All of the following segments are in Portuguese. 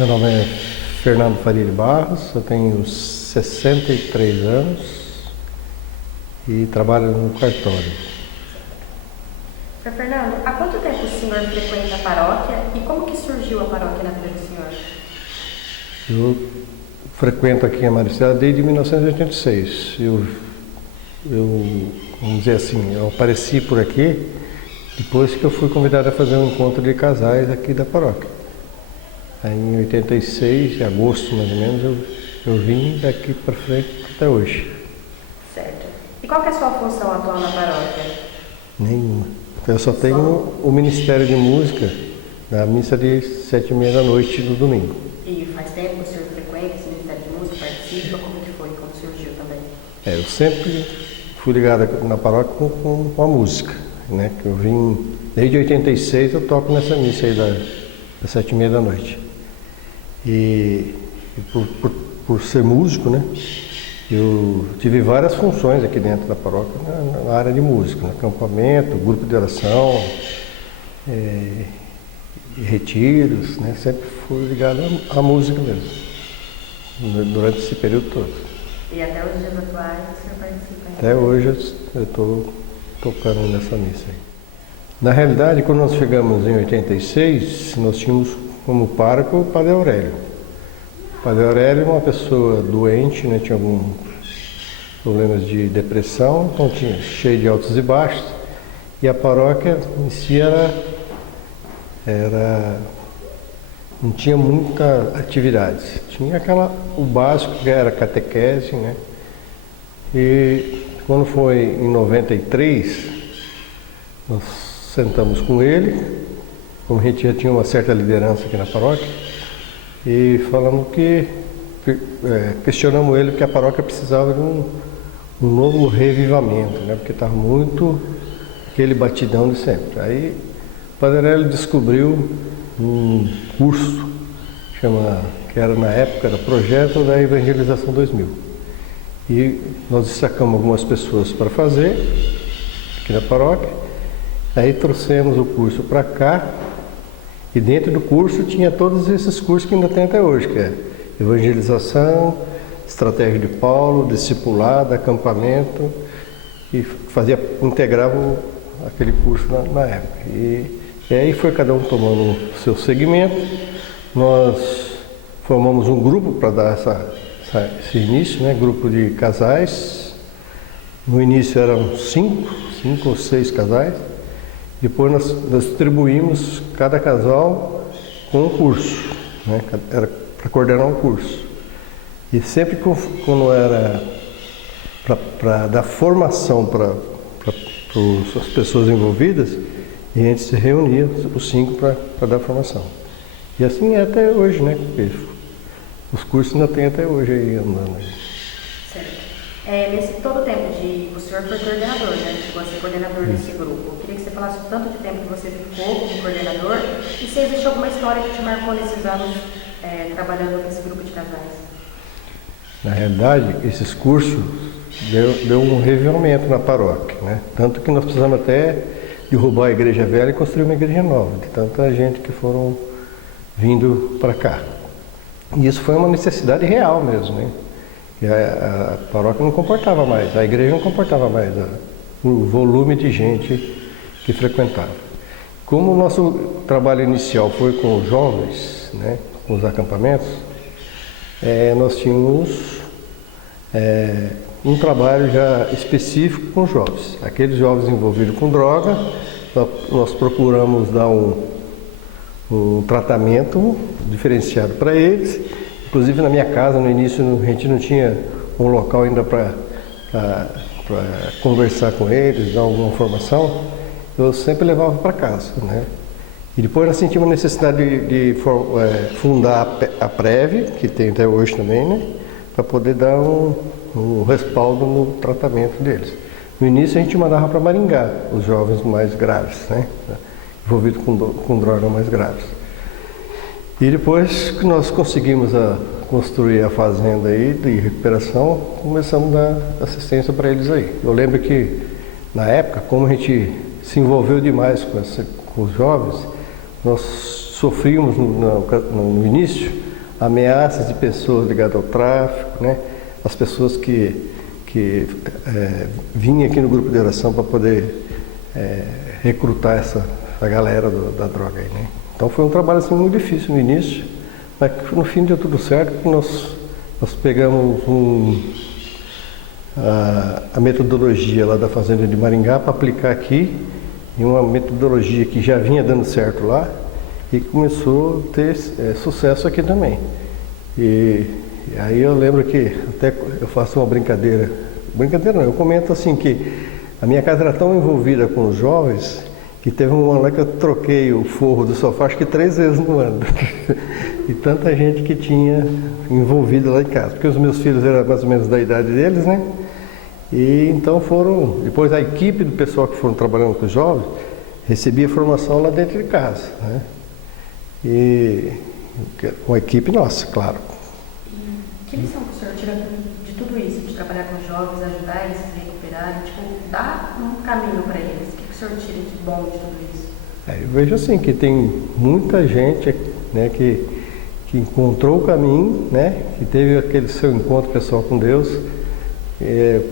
Meu nome é Fernando Faria de Barros, eu tenho 63 anos e trabalho no cartório. Sr. Fernando, há quanto tempo o senhor frequenta a paróquia e como que surgiu a paróquia na vida do senhor? Eu frequento aqui a Maricela desde 1986. Vamos dizer assim, eu apareci por aqui depois que eu fui convidado a fazer um encontro de casais aqui da paróquia. Aí em 86, em agosto mais ou menos, eu vim daqui para frente até hoje. Certo. E qual que é a sua função atual na paróquia? Nenhuma. Eu só tenho o Ministério de Música na missa de 7h30 da noite do domingo. E faz tempo que o senhor frequenta esse Ministério de Música, participa? Como que foi? Como surgiu também? Eu sempre fui ligado na paróquia com a música, né? Que eu vim, desde 86 eu toco nessa missa aí das 7h30 da noite. E por ser músico, né? Eu tive várias funções aqui dentro da paróquia na área de música, no acampamento, grupo de oração, e retiros, né? Sempre fui ligado à música mesmo, durante esse período todo. E até os dias atuais o senhor participa? Até hoje eu estou tocando nessa missa aí. Na realidade, quando nós chegamos em 86, nós tínhamos como pároco o Padre Aurélio. O Padre Aurélio é uma pessoa doente, né? Tinha alguns problemas de depressão, então tinha cheio de altos e baixos, e a paróquia em si não tinha muita atividade. Tinha o básico que era catequese, né? E quando foi em 93, nós sentamos com ele, como a gente já tinha uma certa liderança aqui na paróquia, e falamos questionamos ele que a paróquia precisava de um novo revivamento, né? Porque estava muito aquele batidão de sempre. Aí o Padre Aurélio descobriu um curso que era na época era Projeto da Evangelização 2000. E nós destacamos algumas pessoas para fazer aqui na paróquia. Aí trouxemos o curso para cá. E dentro do curso tinha todos esses cursos que ainda tem até hoje, que é evangelização, estratégia de Paulo, discipulado, acampamento, e integrava aquele curso na época. E aí foi cada um tomando o seu segmento. Nós formamos um grupo para dar esse início, né? Grupo de casais. No início eram cinco ou seis casais. Depois nós distribuímos cada casal com um curso, né? Era para coordenar um curso. E sempre quando era para dar formação para as pessoas envolvidas, a gente se reunia, os cinco, para dar formação. E assim é até hoje, né? Porque os cursos ainda tem até hoje aí andando. Certo. Nesse todo o tempo o senhor foi coordenador, né? Chegou a ser coordenador desse grupo. Eu queria que você falasse o tanto de tempo que você ficou como coordenador e se existe alguma história que te marcou nesses anos trabalhando nesse grupo de casais. Na realidade, esses cursos deu um revivamento na paróquia, né? Tanto que nós precisamos até derrubar a igreja velha e construir uma igreja nova, de tanta gente que foram vindo para cá. E isso foi uma necessidade real mesmo, né? E a paróquia não comportava mais, a igreja não comportava mais o volume de gente que frequentava. Como o nosso trabalho inicial foi com os jovens, né, com os acampamentos, nós tínhamos um trabalho já específico com os jovens. Aqueles jovens envolvidos com droga, nós procuramos dar um tratamento diferenciado para eles. Inclusive na minha casa, no início, a gente não tinha um local ainda para conversar com eles, dar alguma informação. Eu sempre levava para casa, né? E depois nós sentimos a necessidade de fundar a PREV, que tem até hoje também, né? Para poder dar um respaldo no tratamento deles. No início a gente mandava para Maringá, os jovens mais graves, né? Envolvidos com drogas mais graves. E depois que nós conseguimos construir a fazenda aí de recuperação, começamos a dar assistência para eles aí. Eu lembro que, na época, como a gente se envolveu demais com os jovens, nós sofríamos no início ameaças de pessoas ligadas ao tráfico, né? As pessoas que vinham aqui no grupo de oração para poder recrutar essa galera da droga aí, né? Então foi um trabalho assim, muito difícil no início, mas no fim deu tudo certo, porque nós pegamos a metodologia lá da Fazenda de Maringá para aplicar aqui, e uma metodologia que já vinha dando certo lá e começou a ter sucesso aqui também. E aí eu lembro que até eu faço uma brincadeira não, eu comento assim que a minha casa era tão envolvida com os jovens que teve um ano lá que eu troquei o forro do sofá acho que 3 vezes no ano. E tanta gente que tinha envolvido lá em casa, porque os meus filhos eram mais ou menos da idade deles, né? E então depois a equipe do pessoal que foram trabalhando com os jovens, recebia formação lá dentro de casa, né? E com a equipe nossa, claro. E que lição que o senhor tira de tudo isso, de trabalhar com os jovens, ajudar eles a se recuperarem, tipo, dar um caminho para eles? O que o senhor tira de bom de tudo isso? Eu vejo assim, que tem muita gente, né, que encontrou o caminho, né, que teve aquele seu encontro pessoal com Deus,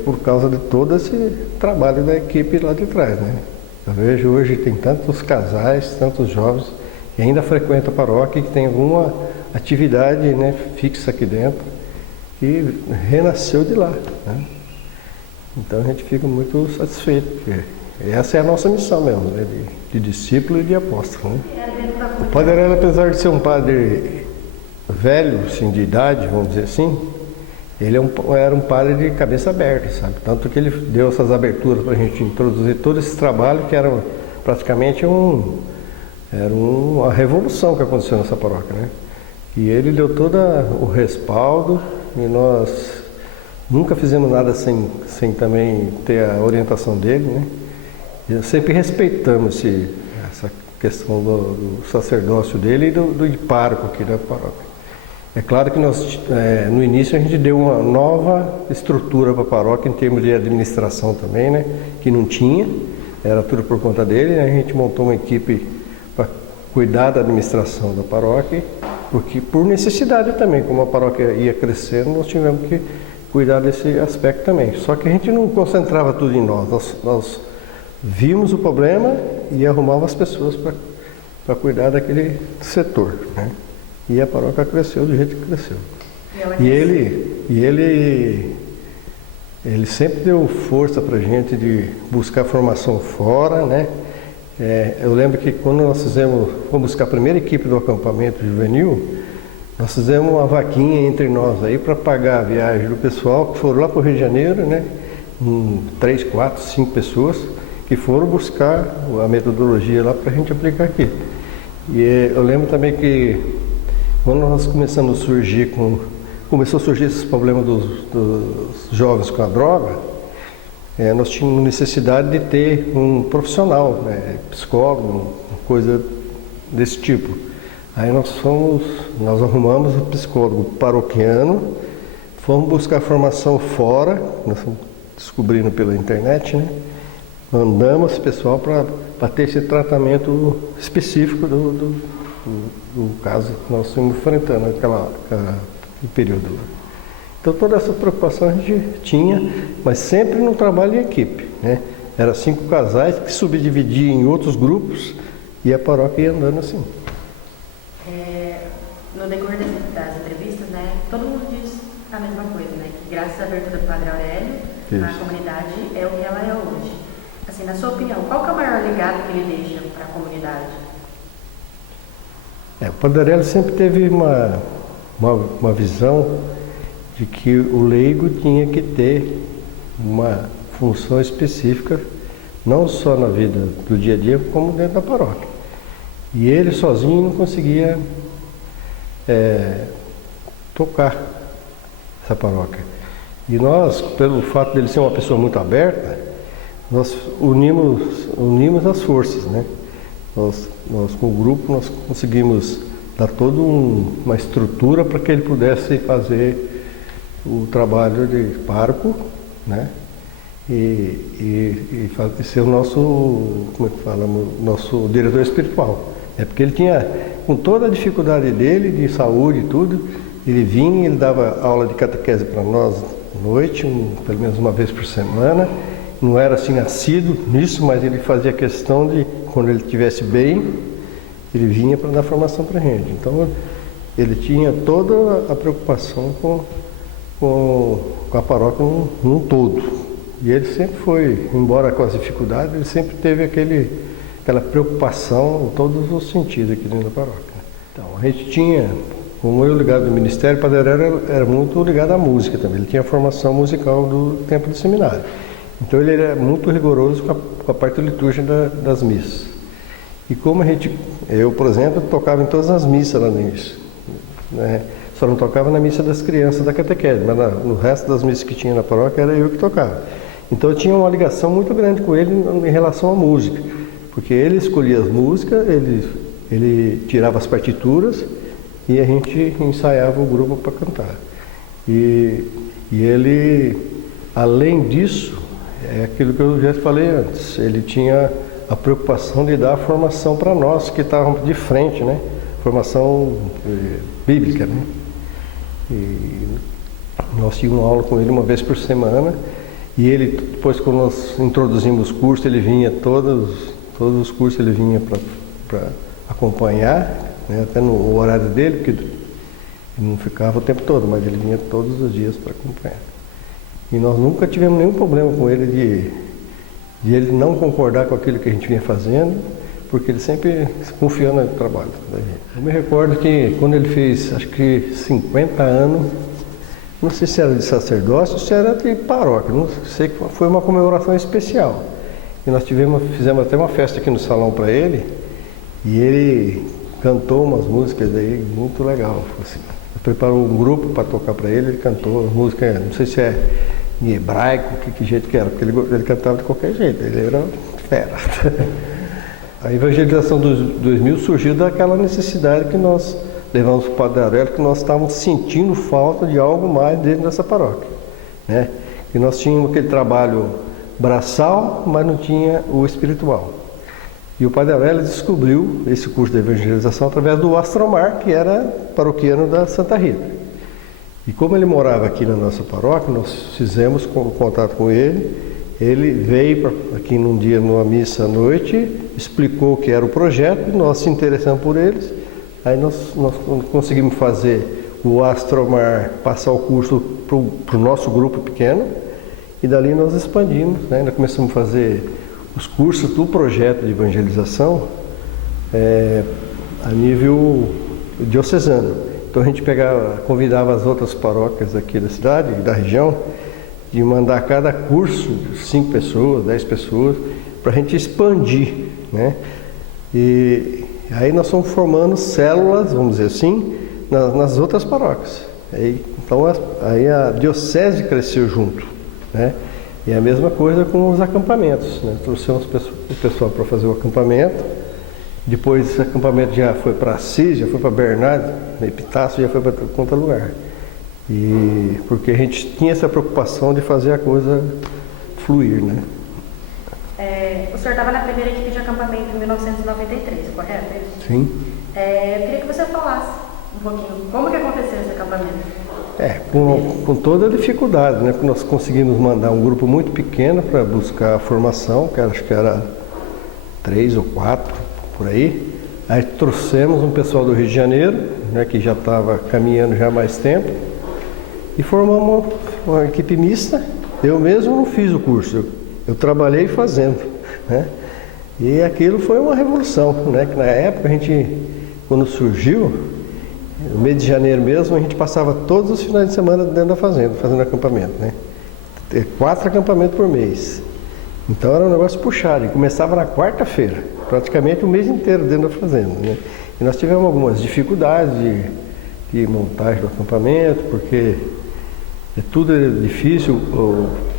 por causa de todo esse trabalho da equipe lá de trás, né? Eu vejo hoje tem tantos casais, tantos jovens que ainda frequentam a paróquia, que tem alguma atividade, né, fixa aqui dentro, que renasceu de lá, né? Então a gente fica muito satisfeito, porque essa é a nossa missão mesmo, né, de discípulo e de apóstolo, né? O Padre Aurélio, apesar de ser um padre velho, assim, de idade, vamos dizer assim, ele era um padre de cabeça aberta, sabe? Tanto que ele deu essas aberturas para a gente introduzir todo esse trabalho, que era praticamente uma revolução que aconteceu nessa paróquia, né? E ele deu todo o respaldo, e nós nunca fizemos nada sem também ter a orientação dele, né? E sempre respeitamos essa questão do sacerdócio dele e do pároco aqui da paróquia. É claro que no início a gente deu uma nova estrutura para a paróquia em termos de administração também, né? Que não tinha, era tudo por conta dele, né? A gente montou uma equipe para cuidar da administração da paróquia, porque por necessidade também, como a paróquia ia crescendo, nós tivemos que cuidar desse aspecto também. Só que a gente não concentrava tudo em nós vimos o problema e arrumava as pessoas para cuidar daquele setor, né? E a paróquia cresceu do jeito que cresceu. E ele sempre deu força para a gente de buscar formação fora, né? Eu lembro que quando nós fomos buscar a primeira equipe do acampamento juvenil, nós fizemos uma vaquinha entre nós aí para pagar a viagem do pessoal que foram lá para o Rio de Janeiro, né? 3, 4, 5 pessoas que foram buscar a metodologia lá para a gente aplicar aqui. E eu lembro também que quando nós começamos a surgir começou a surgir esses problemas dos jovens com a droga, nós tínhamos necessidade de ter um profissional, né, psicólogo, coisa desse tipo. Aí nós arrumamos um psicólogo paroquiano, fomos buscar formação fora, nós fomos descobrindo pela internet, né? Mandamos esse pessoal para ter esse tratamento específico do caso que nós estamos enfrentando naquele período lá. Então toda essa preocupação a gente tinha, mas sempre no trabalho em equipe, né? Era 5 casais que subdividiam em outros grupos e a paróquia ia andando assim. No decorrer das entrevistas, né, todo mundo diz a mesma coisa, né? Que graças à abertura do Padre Aurélio, a comunidade é o que ela é hoje. Assim, na sua opinião, qual que é o maior legado que ele deixa para a comunidade? O Padre Aurélio sempre teve uma visão de que o leigo tinha que ter uma função específica, não só na vida do dia a dia, como dentro da paróquia. E ele sozinho não conseguia tocar essa paróquia. E nós, pelo fato dele ser uma pessoa muito aberta, nós unimos as forças, né? Nós com o grupo, nós conseguimos dar toda uma estrutura para que ele pudesse fazer o trabalho de pároco, né? E ser o nosso, como é que fala, nosso diretor espiritual. É porque ele tinha, com toda a dificuldade dele, de saúde e tudo, ele vinha, ele dava aula de catequese para nós à noite, pelo menos uma vez por semana. Não era assim assíduo nisso, mas ele fazia questão de, quando ele estivesse bem, ele vinha para dar formação para a gente. Então, ele tinha toda a preocupação com a paróquia num todo. E ele sempre foi, embora com as dificuldades, ele sempre teve aquela preocupação em todos os sentidos aqui dentro da paróquia. Então, a gente tinha, como eu ligado ao ministério, o Padre Aurélio era muito ligado à música também. Ele tinha a formação musical do tempo do seminário. Então, ele era muito rigoroso com a parte litúrgica das missas. E como eu, por exemplo, tocava em todas as missas lá no início, né? Só não tocava na missa das crianças da catequese, mas no resto das missas que tinha na paróquia era eu que tocava. Então eu tinha uma ligação muito grande com ele em relação à música, porque ele escolhia as músicas, ele tirava as partituras e a gente ensaiava o grupo para cantar. E ele, além disso, é aquilo que eu já falei antes, ele tinha a preocupação de dar a formação para nós que estávamos de frente, né? Formação bíblica, né? E nós tínhamos uma aula com ele uma vez por semana e ele, depois quando nós introduzimos os cursos, ele vinha, todos os cursos ele vinha para acompanhar, né? Até no horário dele, porque ele não ficava o tempo todo, mas ele vinha todos os dias para acompanhar. E nós nunca tivemos nenhum problema com ele de ele não concordar com aquilo que a gente vinha fazendo, porque ele sempre confiou no trabalho da gente. Eu me recordo que quando ele fez, acho que 50 anos, não sei se era de sacerdócio ou se era de paróquia, não sei, que foi uma comemoração especial. E nós fizemos até uma festa aqui no salão para ele, e ele cantou umas músicas aí muito legal. Assim. Preparou um grupo para tocar para ele cantou música, não sei se é em hebraico, que jeito que era, porque ele cantava de qualquer jeito, ele era fera. A evangelização dos 2000 surgiu daquela necessidade que nós levamos para o Padre Aurélio, que nós estávamos sentindo falta de algo mais dentro dessa paróquia, né? E nós tínhamos aquele trabalho braçal, mas não tinha o espiritual. E o Padre Aurélio descobriu esse curso de evangelização através do Astromar, que era paroquiano da Santa Rita. E como ele morava aqui na nossa paróquia, nós fizemos contato com ele. Ele veio aqui num dia, numa missa à noite, explicou o que era o projeto, nós se interessamos por eles. Aí nós conseguimos fazer o Astromar, passar o curso para o nosso grupo pequeno, e dali nós expandimos, né? Nós começamos a fazer os cursos do projeto de evangelização a nível diocesano. Então a gente convidava as outras paróquias aqui da cidade, da região, de mandar cada curso 5 pessoas, 10 pessoas, para a gente expandir, né? E aí nós fomos formando células, vamos dizer assim, nas outras paróquias. Então aí a diocese cresceu junto, né? E a mesma coisa com os acampamentos, né? Trouxemos o pessoal para fazer o acampamento, depois esse acampamento já foi para Assis, já foi para Bernardo, Epitácio, já foi para qualquer lugar. E porque a gente tinha essa preocupação de fazer a coisa fluir, né? O senhor estava na primeira equipe de acampamento em 1993, correto? Sim. Eu queria que você falasse um pouquinho como que aconteceu esse acampamento. Com toda a dificuldade, né? Porque nós conseguimos mandar um grupo muito pequeno para buscar a formação, que acho que era 3 ou 4, por aí. Aí trouxemos um pessoal do Rio de Janeiro, né, que já estava caminhando já há mais tempo, e formamos uma equipe mista. Eu mesmo não fiz o curso, eu trabalhei fazendo, né? E aquilo foi uma revolução, né? Que na época quando surgiu, no mês de janeiro mesmo, a gente passava todos os finais de semana dentro da fazenda, fazendo acampamento, né? 4 acampamentos por mês. Então era um negócio puxado, e começava na quarta-feira, praticamente o mês inteiro dentro da fazenda, né? E nós tivemos algumas dificuldades de montagem do acampamento, porque tudo é difícil,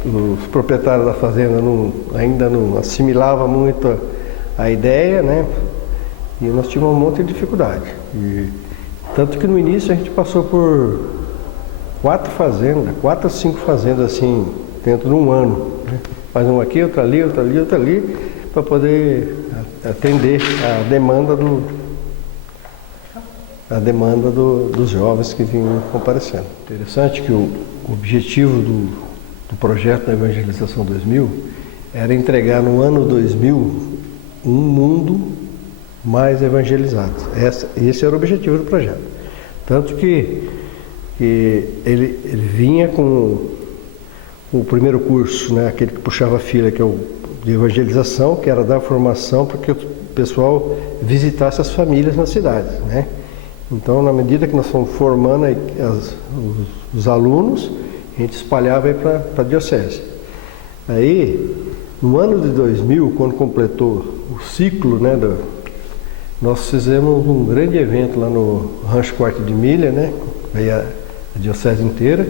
os proprietários da fazenda ainda não assimilavam muito a ideia, né? E nós tínhamos um monte de dificuldade. Tanto que no início a gente passou por 4 ou 5 fazendas assim, dentro de um ano, né? Faz uma aqui, outra ali, outra ali, outra ali, para poder atender a demanda a demanda dos jovens que vinham comparecendo. Interessante que o objetivo do projeto da Evangelização 2000 era entregar no ano 2000 um mundo mais evangelizado. Esse era o objetivo do projeto. Tanto que ele vinha com o primeiro curso, né, aquele que puxava a fila, que é o de evangelização, que era dar formação para que o pessoal visitasse as famílias nas cidades, né? Então, na medida que nós fomos formando os alunos, a gente espalhava aí para a diocese. Aí, no ano de 2000, quando completou o ciclo, né, nós fizemos um grande evento lá no Rancho Quarto de Milha, né? Aí a diocese inteira.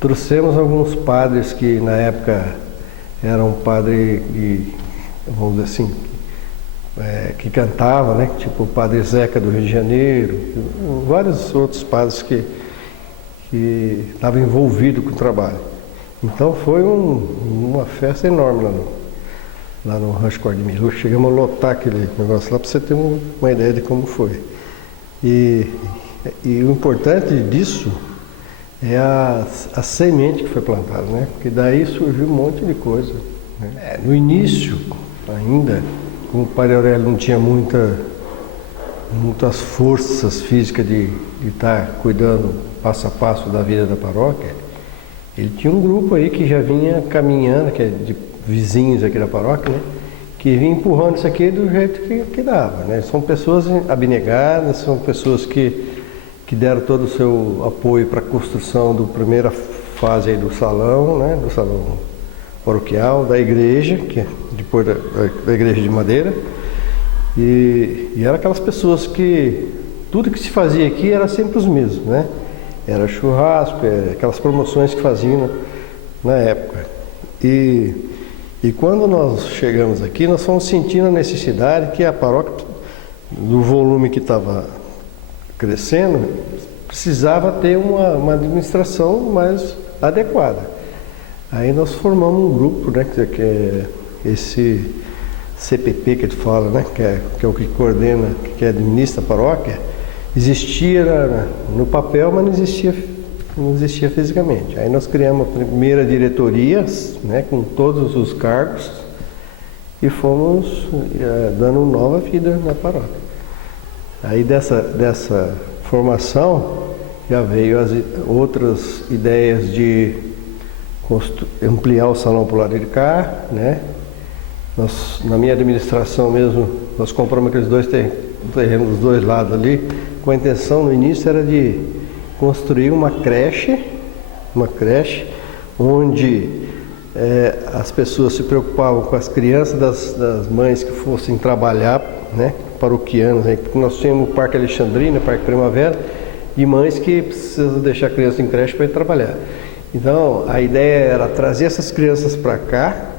Trouxemos alguns padres que na época eram padres vamos dizer assim, que cantavam, né? Tipo o Padre Zeca do Rio de Janeiro, vários outros padres que estavam envolvidos com o trabalho. Então foi uma festa enorme lá no Rancho Quarto de Milha. Chegamos a lotar aquele negócio lá para você ter uma ideia de como foi. E o importante disso é a semente que foi plantada, né? Porque daí surgiu um monte de coisa, né? No início, ainda, como o Padre Aurélio não tinha muitas forças físicas de estar cuidando passo a passo da vida da paróquia, ele tinha um grupo aí que já vinha caminhando, que é de vizinhos aqui da paróquia, né? Que vinha empurrando isso aqui do jeito que dava, né? São pessoas abnegadas, são pessoas que deram todo o seu apoio para a construção da primeira fase aí do salão, né? Do salão paroquial, da igreja, que é depois da igreja de madeira. E eram aquelas pessoas que tudo que se fazia aqui era sempre os mesmos, né? Era churrasco, aquelas promoções que faziam na época. E quando nós chegamos aqui, nós fomos sentindo a necessidade que a paróquia, do volume que estava crescendo, precisava ter uma administração mais adequada. Aí nós formamos um grupo, né, que é esse CPP que a gente fala, né, que é o que coordena, que administra a paróquia. Existia no papel, mas não existia fisicamente. Aí nós criamos a primeira diretoria, né, com todos os cargos, e fomos dando nova vida na paróquia. Aí dessa formação já veio as outras ideias de ampliar o salão para o lado de cá, né? Na minha administração mesmo, nós compramos aqueles dois terrenos dos dois lados ali, com a intenção no início era de construir uma creche onde as pessoas se preocupavam com as crianças das mães que fossem trabalhar, né? Paroquianos, né? Porque nós tínhamos o Parque Alexandrina, Parque Primavera, e mães que precisam deixar a criança em creche para ir trabalhar. Então, a ideia era trazer essas crianças para cá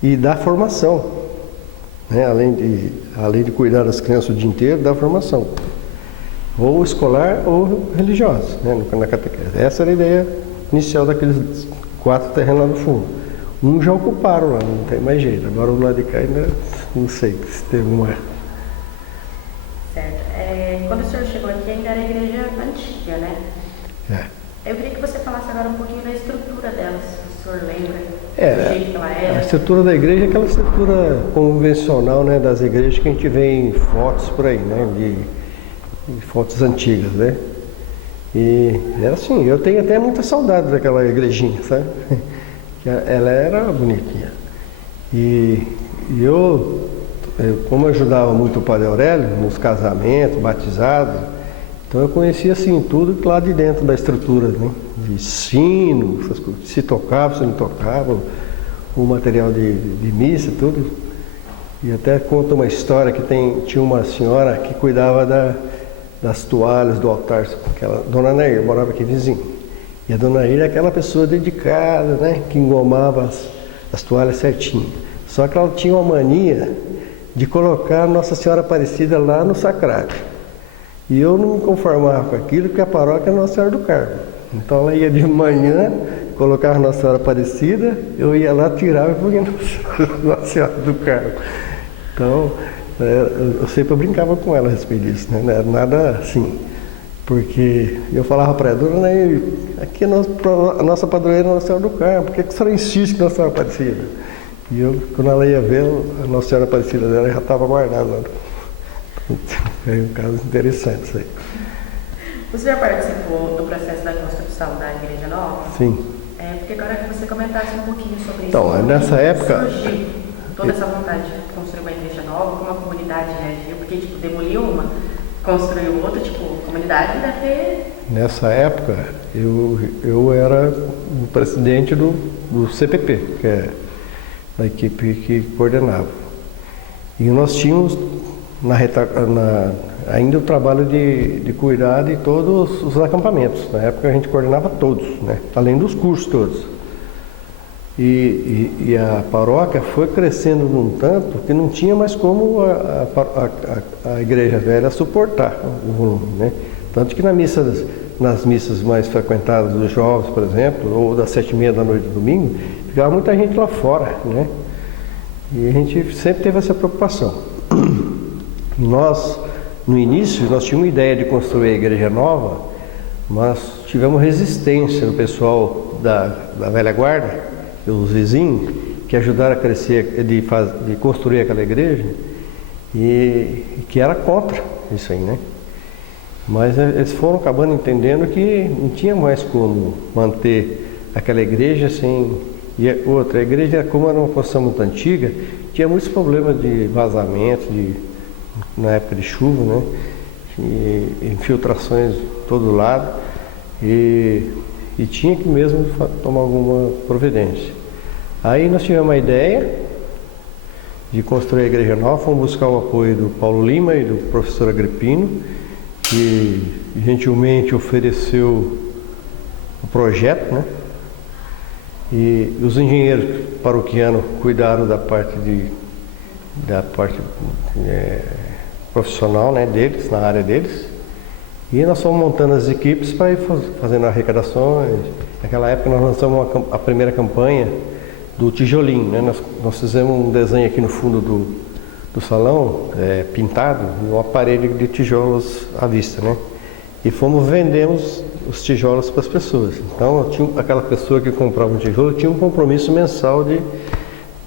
e dar formação, né? Além de cuidar das crianças o dia inteiro, dar formação, ou escolar ou religiosa, né? Na catequese. Essa era a ideia inicial daqueles 4 terrenos lá no fundo. Um já ocuparam lá, não tem mais jeito. Agora o lado de cá ainda não sei se teve uma. Certo. Quando o senhor chegou aqui ainda era a igreja antiga, né? Eu queria que você falasse agora um pouquinho da estrutura dela, se o senhor lembra do jeito que ela era. A estrutura da igreja é aquela estrutura convencional, né, das igrejas que a gente vê em fotos por aí, né, de fotos antigas, né? E era assim, eu tenho até muita saudade daquela igrejinha, sabe? Ela era bonitinha. E eu, como eu ajudava muito o Padre Aurélio nos casamentos, batizados, então eu conhecia assim tudo lá de dentro da estrutura, né? De sino, essas coisas, se tocava, se não tocava, o material de missa, tudo. E até conta uma história que tinha uma senhora que cuidava das toalhas do altar, aquela Dona Nair, morava aqui vizinho. E a Dona Nair é aquela pessoa dedicada, né? Que engomava as toalhas certinho. Só que ela tinha uma mania de colocar Nossa Senhora Aparecida lá no sacrário. E eu não me conformava com aquilo, porque a paróquia é Nossa Senhora do Carmo. Então ela ia de manhã, colocava Nossa Senhora Aparecida, eu ia lá, tirava e punha Nossa Senhora do Carmo. Então, Eu sempre brincava com ela a respeito disso, né? Não era nada assim. Porque eu falava para ela, dona Nair, aqui a nossa padroeira é Nossa Senhora do Carmo, por que a senhora insiste que Nossa Senhora Aparecida? E eu, quando ela ia ver, a Nossa Senhora Aparecida dela já estava guardada lá. Foi um caso interessante isso aí. O senhor participou do processo da construção da Igreja Nova? Sim. Porque agora que você comentasse um pouquinho sobre isso. Então, nessa época... surgiu toda essa vontade de construir uma igreja nova, como a comunidade reagiu? Porque, tipo, demoliu uma, construiu outra, tipo, a comunidade deve ter... Nessa época, eu era o presidente do CPP, que é a equipe que coordenava. E nós tínhamos ainda o trabalho de cuidar de todos os acampamentos. Na época a gente coordenava todos, né? Além dos cursos todos. E a paróquia foi crescendo num tanto que não tinha mais como a igreja velha suportar o volume, né? Tanto que nas missas mais frequentadas dos jovens, por exemplo, ou das 7h30 da noite do domingo, ficava muita gente lá fora, né? E a gente sempre teve essa preocupação. E nós, no início, nós tínhamos ideia de construir a igreja nova, mas tivemos resistência do pessoal da velha guarda, os vizinhos, que ajudaram a crescer, de construir aquela igreja, e que era contra isso aí, né? Mas eles foram acabando entendendo que não tinha mais como manter aquela igreja sem... E outra, a igreja, como era uma construção muito antiga, tinha muitos problemas de vazamento, na época de chuva, né? E infiltrações de todo lado, e tinha que mesmo tomar alguma providência. Aí nós tivemos a ideia de construir a igreja nova, fomos buscar o apoio do Paulo Lima e do professor Agripino, que gentilmente ofereceu o projeto, né? E os engenheiros paroquianos cuidaram da parte profissional, né, deles, na área deles. E nós fomos montando as equipes para ir fazendo arrecadações. Naquela época nós lançamos a primeira campanha do tijolinho, né? Nós fizemos um desenho aqui no fundo do salão, pintado, e uma parede de tijolos à vista, né? E vendemos os tijolos para as pessoas. Então, aquela pessoa que comprava um tijolo tinha um compromisso mensal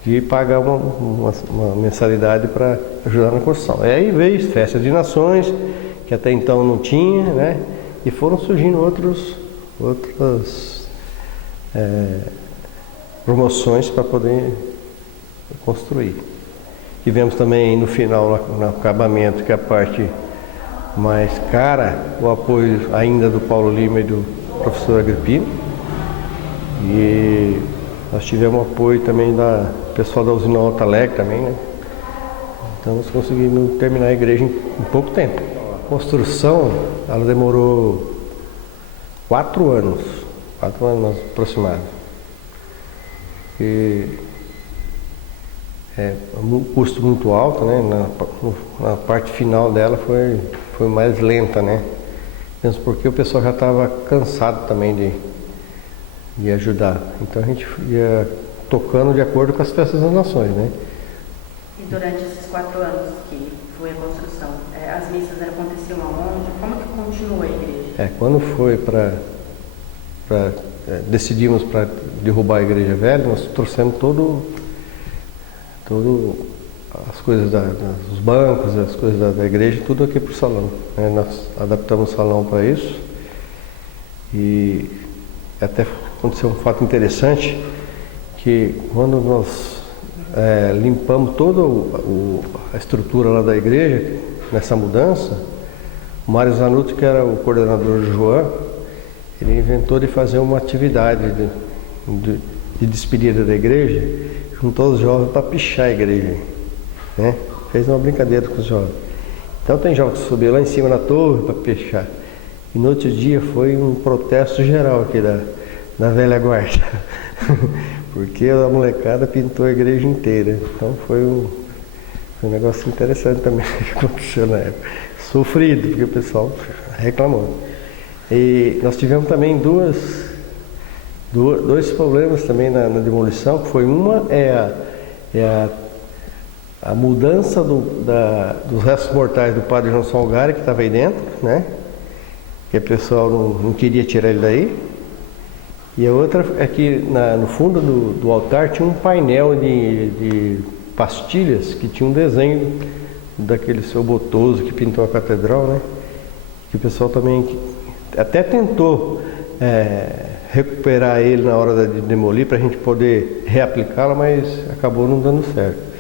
de pagar uma mensalidade para ajudar na construção. E aí veio festa de nações, que até então não tinha, né? E foram surgindo outras promoções para poder construir. Tivemos também no final, no acabamento, que é a parte mais cara, o apoio ainda do Paulo Lima e do professor Agripino. E nós tivemos apoio também do pessoal da usina Alto Alegre também, né? Então nós conseguimos terminar a igreja em pouco tempo. A construção, ela demorou 4 anos aproximados. E um custo muito alto, né? Na parte final dela foi mais lenta, né? Mesmo porque o pessoal já estava cansado também de ajudar. Então a gente ia tocando de acordo com as festas das nações, né? E durante esses 4 anos que foi a construção, as missas aconteciam aonde? Como que continua a igreja? Quando foi decidimos para derrubar a igreja velha, nós trouxemos todo as coisas dos bancos, as coisas da igreja, tudo aqui para o salão, né? Nós adaptamos o salão para isso. E até aconteceu um fato interessante, que quando nós limpamos toda a estrutura lá da igreja, nessa mudança, o Mário Zanuto, que era o coordenador do João, ele inventou de fazer uma atividade de despedida da igreja, juntou os jovens para pichar a igreja, né? Fez uma brincadeira com os jovens. Então tem jovens que subiram lá em cima na torre para pichar. E no outro dia foi um protesto geral aqui da velha guarda, porque a molecada pintou a igreja inteira. Então foi um negócio interessante também que aconteceu na época. Sofrido, porque o pessoal reclamou. E nós tivemos também dois problemas também na demolição, que foi uma a mudança dos restos mortais do padre João Salgari, que estava aí dentro, né? Que o pessoal não queria tirar ele daí. E a outra é que no fundo do altar tinha um painel de pastilhas que tinha um desenho daquele seu Botoso que pintou a catedral, né? Que o pessoal também até tentou recuperar ele na hora de demolir para a gente poder reaplicá-la, mas acabou não dando certo.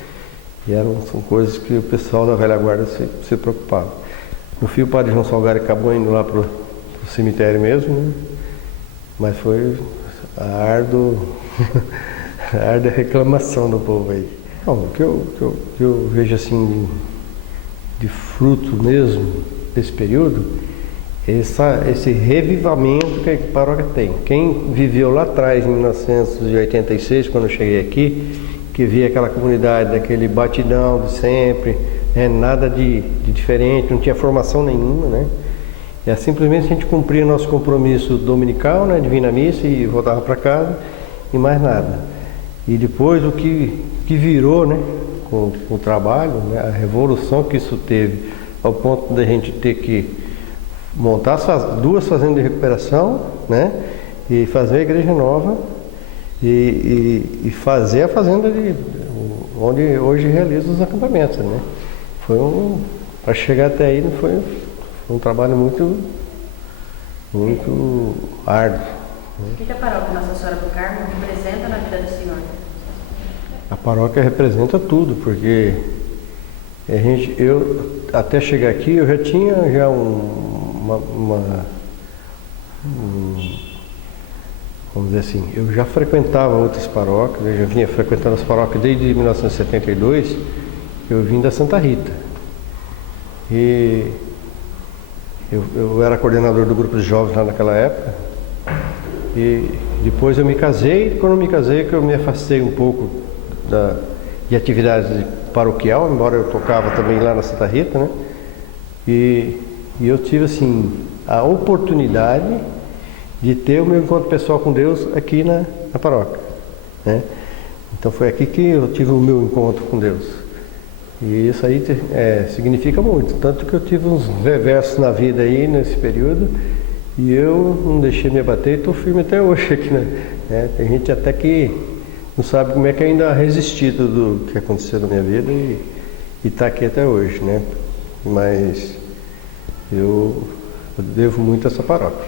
E são coisas que o pessoal da velha guarda se preocupava. No fim, o padre João Salgari acabou indo lá pro cemitério mesmo, né? Mas foi a árdua reclamação do povo aí. Bom, o que eu vejo assim de fruto mesmo desse período, esse revivamento que a paróquia tem. Quem viveu lá atrás, em 1986, quando eu cheguei aqui, que via aquela comunidade, daquele batidão de sempre, nada de diferente, não tinha formação nenhuma, né? Simplesmente a gente cumpria nosso compromisso dominical, né, Divina Missa, e voltava para casa, e mais nada. E depois o que virou, né, com o trabalho, né, a revolução que isso teve, ao ponto da gente ter que montar duas fazendas de recuperação, né, e fazer a igreja nova, e fazer a fazenda onde hoje realiza os acampamentos, né. Para chegar até aí foi um trabalho muito árduo. O que a paróquia Nossa Senhora do Carmo representa na vida do senhor? A paróquia representa tudo, porque eu até chegar aqui eu já tinha vamos dizer assim, eu já frequentava outras paróquias, eu já vinha frequentando as paróquias desde 1972, eu vim da Santa Rita. E eu era coordenador do grupo de jovens lá naquela época. E depois eu me casei, quando eu me casei que eu me afastei um pouco de atividades paroquial, embora eu tocava também lá na Santa Rita, né? E eu tive assim a oportunidade de ter o meu encontro pessoal com Deus aqui na paróquia, né? Então foi aqui que eu tive o meu encontro com Deus. E isso aí significa muito, tanto que eu tive uns reversos na vida aí nesse período, e eu não deixei me abater e estou firme até hoje aqui, né? Tem gente até que não sabe como é que ainda resistir tudo que aconteceu na minha vida e está aqui até hoje, né? Mas eu devo muito a essa paróquia,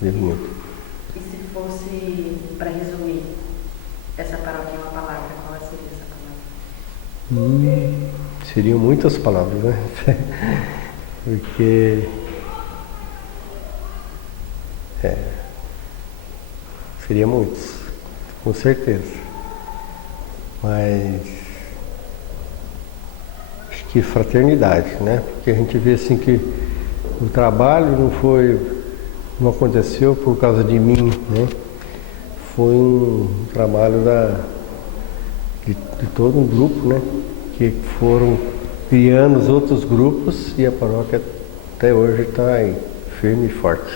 devo muito. E se fosse para resumir essa paróquia em uma palavra, qual seria essa palavra? Seriam muitas palavras, né? Porque seria muitos, com certeza. Mas acho que fraternidade, né? Porque a gente vê assim que o trabalho não aconteceu por causa de mim, né? Foi um trabalho de todo um grupo, né? Que foram criando os outros grupos, e a paróquia até hoje está aí, firme e forte.